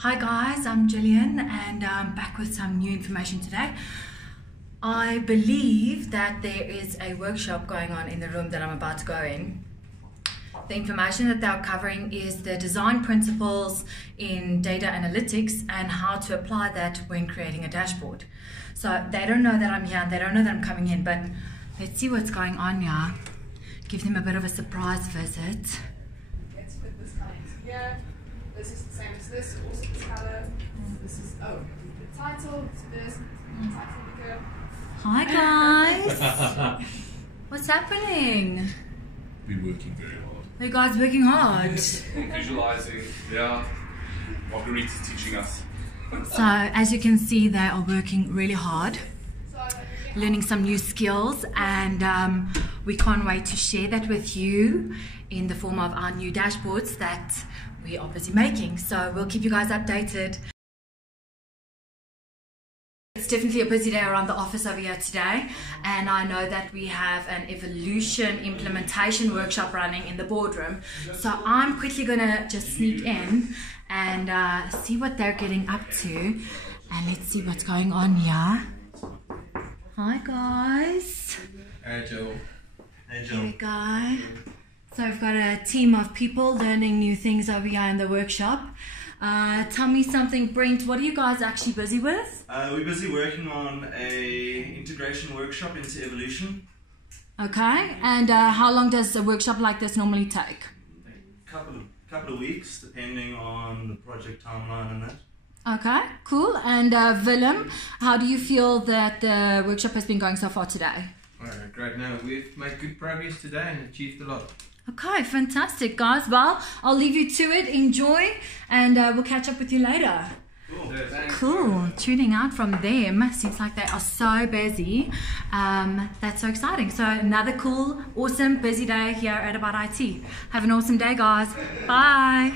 Hi guys, I'm Jillian and I'm back with some new information today. I believe that there is a workshop going on in the room that I'm about to go in. The information that they're covering is the design principles in data analytics and how to apply that when creating a dashboard. So they don't know that I'm here, they don't know that I'm coming in, but let's see what's going on here. Give them a bit of a surprise visit. Let's put this color here. This is the same as this, also this color. This is, the title, it's this, the title bigger. Hi guys! What's happening? We're working very hard. You guys working hard? Visualizing, yeah. Marguerite's teaching us. So as you can see, they are working really hard, learning some new skills, and we can't wait to share that with you in the form of our new dashboards that we are busy making. So we'll keep you guys updated. It's definitely a busy day around the office over here today, and I know that we have an evolution implementation workshop running in the boardroom. So I'm quickly gonna just sneak in and see what they're getting up to, and let's see what's going on here. Hi guys. Hey Jill. Hey Jill. Here we go. So we've got a team of people learning new things over here in the workshop. Tell me something, Brent, what are you guys actually busy with? We're busy working on a integration workshop into evolution. Okay, and how long does a workshop like this normally take? Couple of weeks, depending on the project timeline and that. Okay, cool. And Willem, how do you feel that the workshop has been going so far today? Alright, great. Now we've made good progress today and achieved a lot. Okay, fantastic, guys. Well, I'll leave you to it. Enjoy, and we'll catch up with you later. Cool. Cool. Tuning out from them. Seems like they are so busy. That's so exciting. So another cool, awesome, busy day here at About IT. Have an awesome day, guys. Bye.